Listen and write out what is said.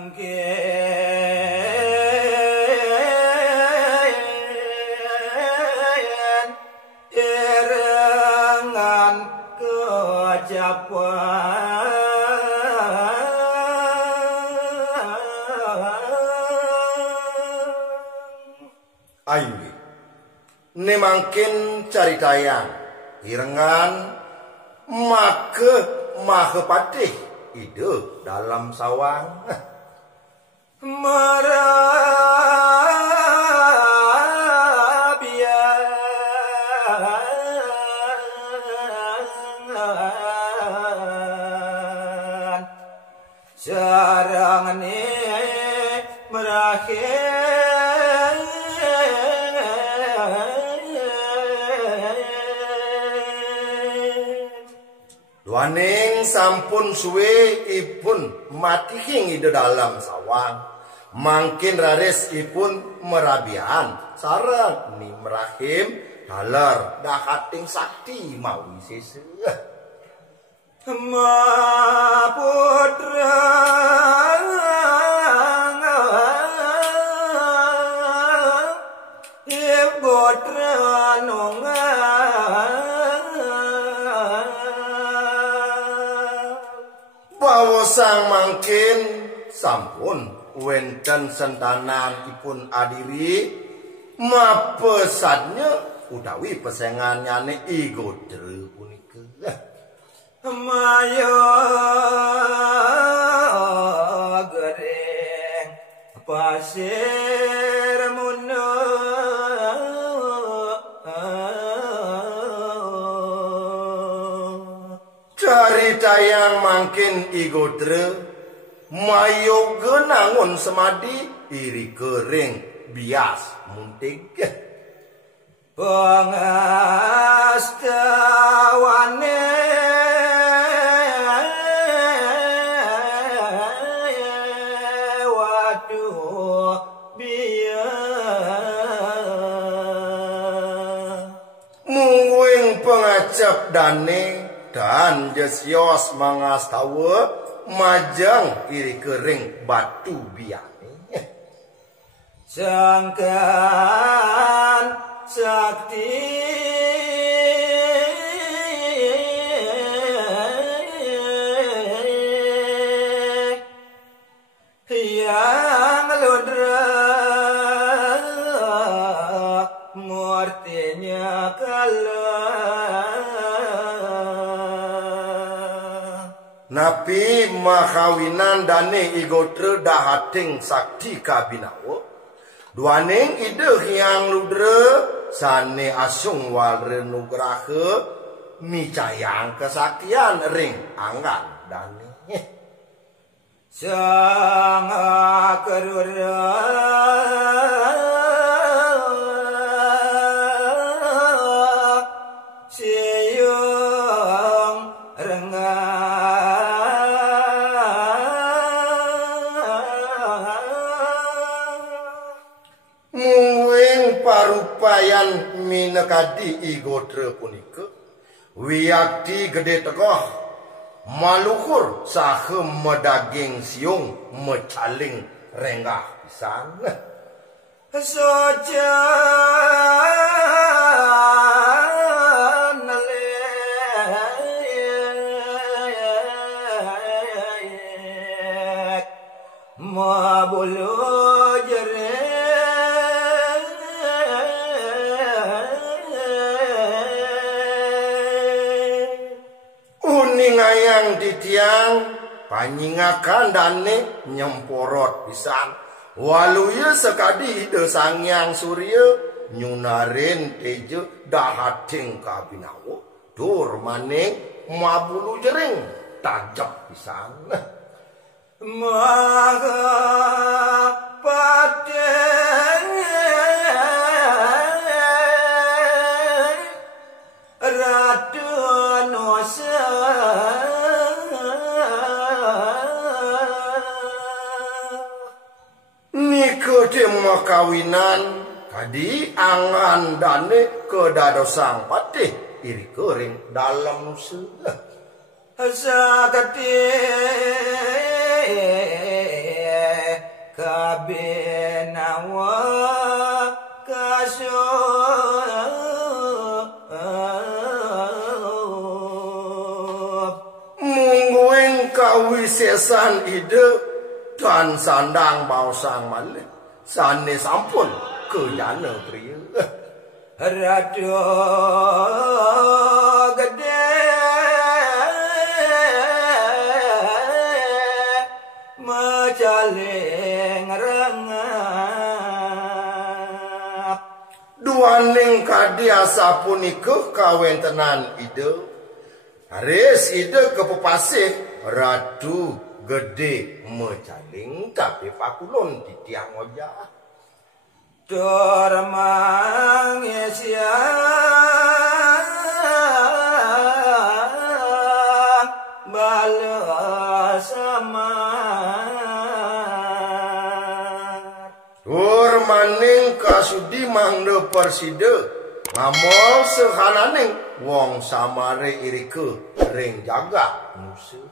mangkin irengan kejapan ayo ne mangkin caritayang irengan make patih ide dalam sawang merabian sarang ni merakhir Duaning sampun suwe ipun mati hing ide dalam sawang mangkin raris ipun merabian sarang ni merahim dalar dahating sakti mawi sese ma putra ibotra sang mangkin sampun wenten sentanan ipun adiri mapesannya utawi pesengannya igodre punika mayo gereng pasir muno caritayang mangkin igodre mayo genangun semadi iri kering bias munting pengastawane waduh biar mungwing pengacap dane dan jesios mangastawa majang iri kering batu biane sangkan sakti yang ludra murtinya kalah napi makawinan dane igotre dahating sakti kabinawo duaning ide yang ludre sane asung walre nugrahe micayang kesaktian ring anggan dane sang kerura siung rengang parupayan minekadi igodre punika wiyakti gede tegoh maluhur sahe medaging siung mecaling renggah pisan sojan lek mabulu jere ngayang ditiang panyingakan dane nyemporot pisan waluya sekadi ide sangyang surya nyunarin teje dahating kabinawo dur maning mabulu jering tajak pisan maha paten ratu nosa nikodem makawinan kadi angan dane kedadosang patih iri kering dalam nusa sakati kabinawa kasup mungguing kawisesan ide dan sandang bausang malih sane sampun kejana priya rado gede mecaling rengap duaning kadiasa punika kawentenan ide haris ide kepepasih radu gede mecaling tapi pakulon di tiang ojah dormang Yesia balasamar maning kasudi mangde perside ngamol sehananing wong samare irike ring jaga musuh